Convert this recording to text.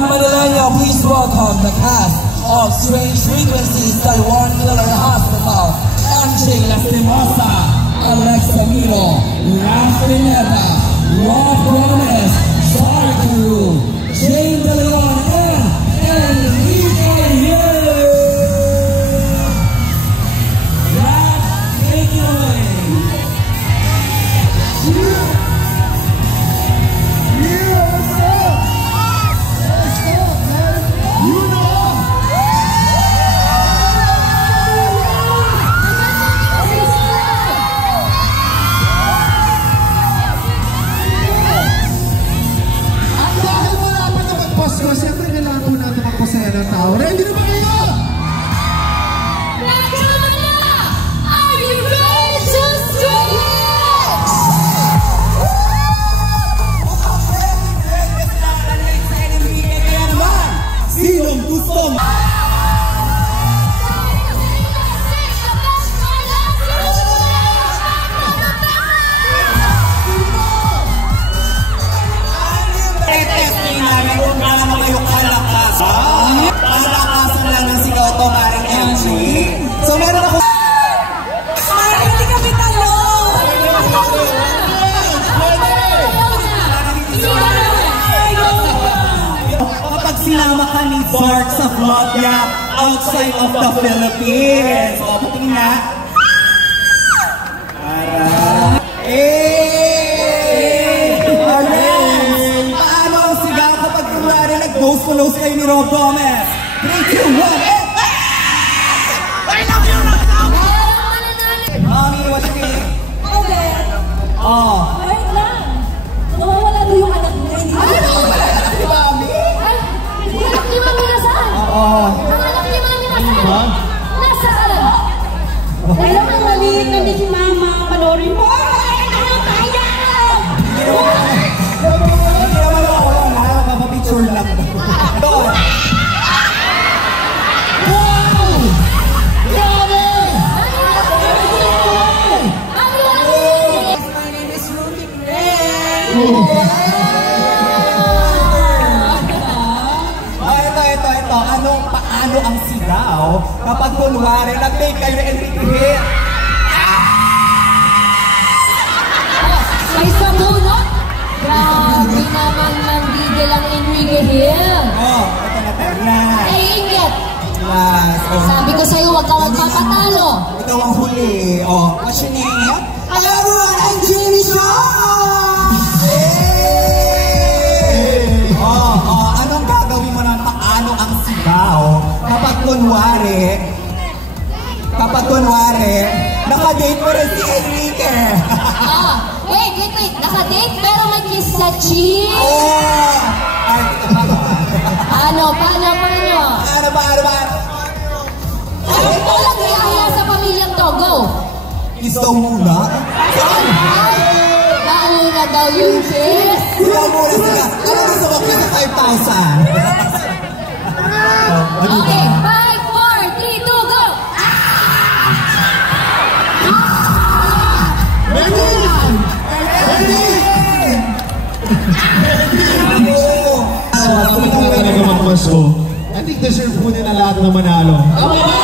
Manila, please welcome the cast of Strange Frequencies, Taiwan Military Hospital, MJ Lastimosa, Alexa Miro, Raf Pineda, Rob Gomez, Sarah Carew, Jane De Leon, and Enrique Hill. Raf, take it away. Siyempre, kailangan po natin magpasaya ng tao. Ready na ba kayo? Let's go na! Are you ready to swing it? Sinong gusto? Palakasan lang ng sigaw ito, Maring MC. So meron ako... Hindi kami talong! Kapag sinama ka ni Bart sa vlog niya outside of the Philippines. O, patingin nga. Paano ang sigaw kapag kumari nag-nose to nose kayo ni Rob Gomez? 3, 2, 1, I love you, Mommy, what's your name? Oh. Wait lang! Nawawala doon yung anak niya. Ano nawawala na si Mommy? Ay, yung anak ni Mami nasaan? Oo. Ang anak ni Mami nasaan? Nasaan? Dahil ang maliit na si Mama, panorin mo. Ano kaya? Hindi naman ako lang ha, papapicture lang. Doon. Paano ang sigaw kapag kunwari nag-take kayo na Enrique Hill? May sabunot? Grabe naman nanggigil ang Enrique Hill. Oh, ito na terna. Ay, ingat. Yes. Sabi ko sa'yo, huwag ka magpapatalo. Ikaw ang huli. Oh, what's your name? Everyone, I'm Jimmy Shaw! Anong gagawin mo na paano ang sigaw kapag kunwari, nakadate mo rin si Enrique? Wait, nakadate pero may kiss sa cheek. Oh! Ay, Paano? Ano ko lang kaya sa pamilyang to? Go! Kiss daw muna? Saan? Nauna daw yung kiss. Sila muna sila. Ano gusto mo kita 5,000? Okay, 5, 4, 3, 2, go! I think deserve po nila lahat na manalo. Tama ba?